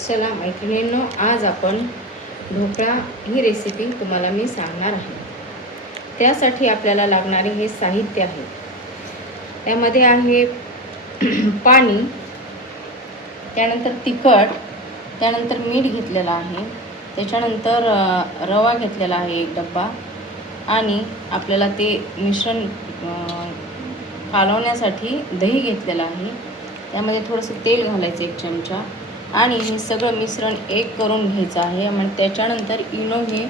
चला मैत्रिणींनो, आज आपण ढोकळा ही रेसिपी तुम्हाला मी सांगणार आहे. त्यासाठी आपल्याला लागणारे हे साहित्य आहे. त्यामध्ये आहे पाणी, त्यानंतर तिखट, त्यानंतर मीठ घेतलेलं आहे, त्याच्यानंतर रवा घेतलेला आहे 1 डब्बा, आणि आपल्याला ते मिश्रण कालवण्यासाठी दही घेतलेलं आहे. त्यामध्ये थोडंसं तेल घालायचं 1 चमचा, आणि हे सगळं मिश्रण एक करून घ्यायचं आहे. आणि त्याच्यानंतर इनो हे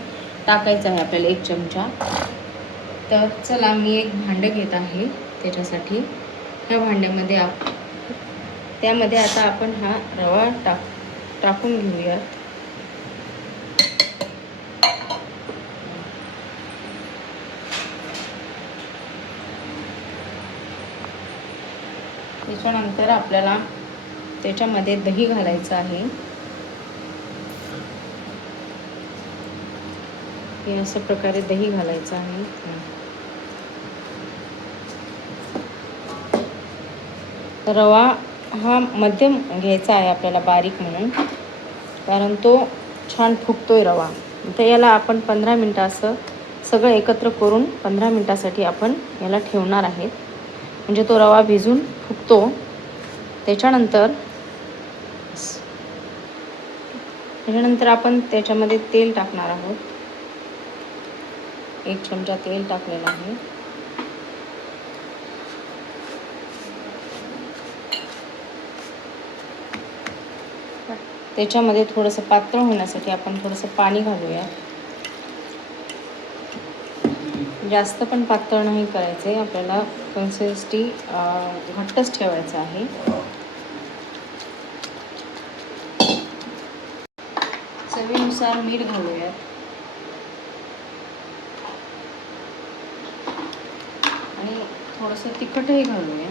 टाकायचं आहे आपल्याला 1 चमचा. तर चला मी एक भांडं घेत आहे त्याच्यासाठी. ह्या भांड्यामध्ये त्यामध्ये आता आपण हा रवा टाकून घेऊया. त्याच्यानंतर आपल्याला त्याच्यामध्ये दही घालायचं आहे. हे अशा प्रकारे दही घालायचं आहे. रवा हा मध्यम घ्यायचा आहे आपल्याला, बारीक म्हणून, कारण तो छान फुगतोय रवा. तर याला आपण 15 मिनटं असं सगळं एकत्र करून 15 मिनटासाठी आपण याला ठेवणार आहेत, म्हणजे तो रवा भिजून फुगतो. त्याच्यानंतर आपण त्याच्यामध्ये तेल टाकणार आहोत. 1 चमचा तेल टाकलेलं आहे. त्याच्यामध्ये थोडंसं पातळ होण्यासाठी आपण थोडंसं पाणी घालूया. जास्त पण पातळ नाही करायचं आहे, आपल्याला कन्सिस्टन्सी घट्टच ठेवायचं आहे. चवीनुसार मीठ घालूयात, आणि थोडंसं तिखटही घालूया.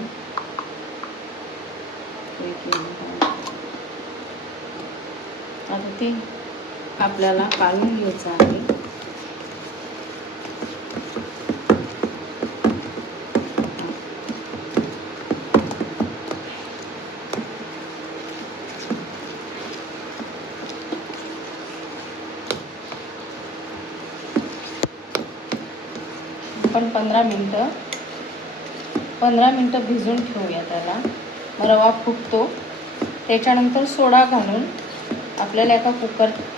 आता ते आपल्याला काढून घ्यायचं आहे. आपण 15 मिनटं भिजून ठेवूया त्याला. रवा फुगतो. त्याच्यानंतर सोडा घालून आपल्याला एका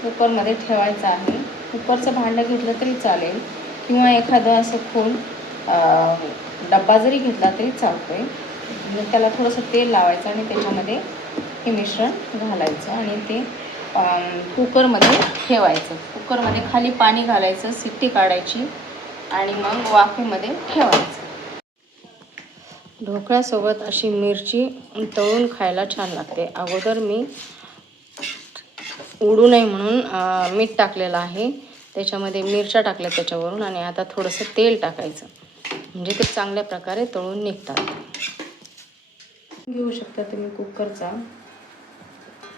कुकरमध्ये ठेवायचं आहे. कुकरचं भांडं घेतलं तरी चालेल, किंवा एखादं असं खोल डब्बा जरी घेतला तरी चालतोय. म्हणजे त्याला थोडंसं तेल लावायचं आणि त्याच्यामध्ये हे मिश्रण घालायचं आणि ते कुकरमध्ये ठेवायचं. कुकरमध्ये खाली पाणी घालायचं, शिट्टी काढायची, आणि मग वाफेमध्ये ठेवायचं. ढोकळ्यासोबत अशी मिरची तळून खायला छान लागते. अगोदर मी उडू नये म्हणून मीठ टाकलेलं आहे, त्याच्यामध्ये मिरच्या टाकल्या त्याच्यावरून, आणि आता थोडंसं तेल टाकायचं, म्हणजे ते चांगल्या प्रकारे तळून निघतात. घेऊ शकता तुम्ही कुकरचा.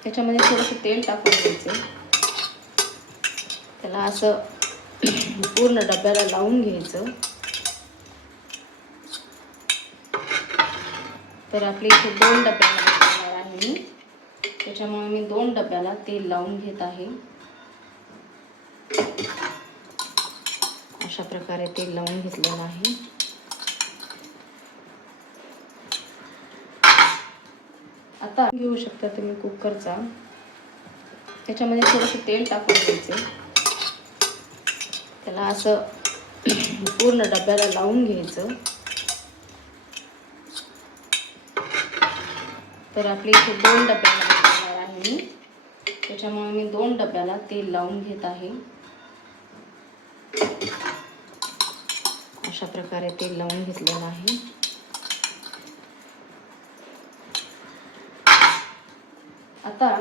त्याच्यामध्ये थोडंसं तेल टाकून घ्यायचं. त्याला असं पूर्ण डब्याला लावून घ्यायचं. तर आपले इथे 2 डब्याला लावणार आहे मी, त्याच्यामुळे मी 2 डब्याला तेल लावून घेत आहे. अशा प्रकारे तेल लावून घेतलेलं आहे. आता घेऊ शकता तुम्ही कुकरचा. त्याच्यामध्ये थोडंसं तेल टाकून घ्यायचं. त्याला असं पूर्ण डब्याला लावून घ्यायचं. तर आपले इथे 2 डब्याला लावणार आहे मी, त्याच्यामुळे मी 2 डब्याला तेल लावून घेत आहे. अशा प्रकारे तेल लावून घेतलेलं आहे. आता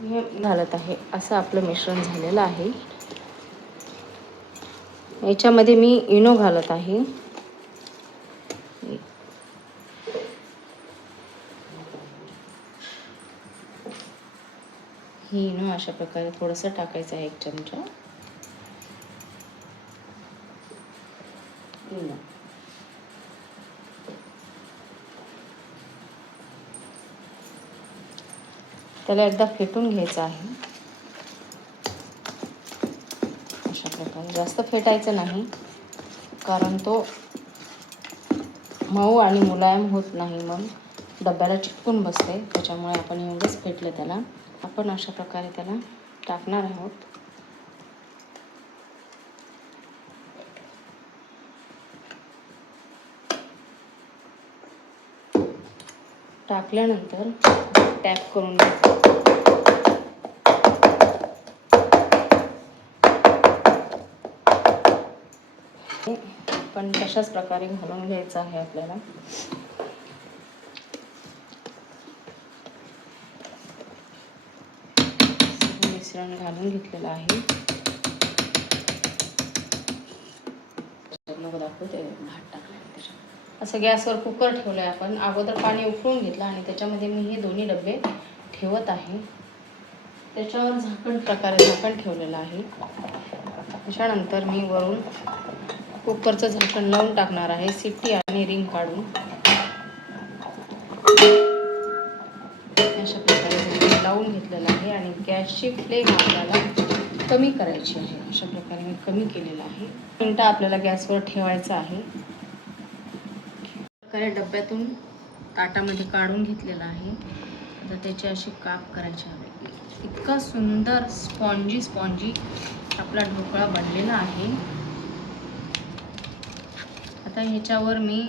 हे घालत आहे. असं आपलं मिश्रण झालेलं आहे. याच्यामध्ये मी इनो घालत आहे. ही इनो अशा प्रकारे थोडंसं टाकायचं आहे, 1 चमचा इनो. त्याला एकदा फेटून घ्यायचं आहे. अशा प्रकारे जास्त फेटायचं नाही, कारण तो मऊ आणि मुलायम होत नाही, मग डब्याला चिटकून बसते. त्याच्यामुळे आपण एवढंच फेटलं त्याला. आपण अशा प्रकारे त्याला टाकणार आहोत. टाकल्यानंतर टॅप करून घ्यायचं. पण तशाच प्रकारे घालून घ्यायचं आहे आपल्याला. मिश्रण घालून घेतलेलं आहे. दाखवते भात टाकलं त्याच्यात. असं गॅसवर कुकर ठेवलंय आपण. अगोदर पाणी उकळून घेतलं आणि त्याच्यामध्ये मी हे दोन्ही डबे ठेवत आहे. त्याच्यावर झाकण ठेवलेलं आहे. त्याच्यानंतर मी वरून कुकरचं झाकण लावून टाकणार आहे, शिट्टी आणि रिंग काढून. अशा प्रकारे लावून घेतलेलं आहे आणि गॅसची फ्लेम आपल्याला कमी करायची आहे. अशा प्रकारे मी कमी केलेलं आहे. मिनटं आपल्याला गॅसवर ठेवायचं आहे. प्रकारे डब्यातून ताटामध्ये काढून घेतलेलं आहे. आता त्याचे असे काप करायचे आहे. इतका सुंदर स्पॉन्जी आपला ढोकळा बनलेला आहे. आता ह्याच्यावर मी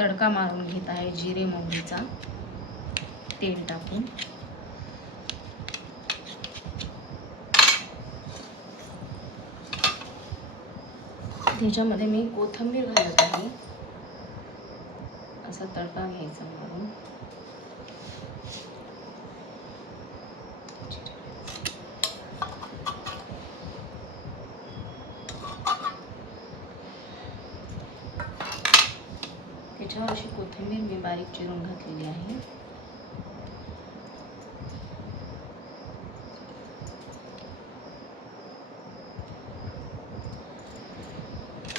तडका मारून घेत आहे जिरे मोहरीचा, तेल टाकून. त्याच्यामध्ये मी कोथिंबीर घालत आहे. असा तडका घ्यायचा मारून. त्याच्यावर अशी कोथिंबीर मी बारीक चिरून घातलेली आहे.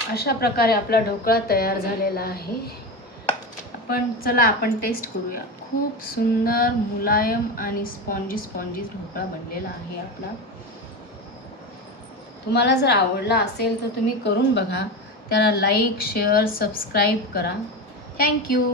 अशा प्रकारे आपला ढोकळा तयार झालेला आहे. आपण टेस्ट करूया. खूप सुंदर मुलायम आणि स्पॉन्जी ढोकळा बनलेला आहे आपला. तुम्हाला जर आवडला असेल तर तुम्ही करून बघा. त्याला लाईक, शेअर, सबस्क्राईब करा. थँक्यू.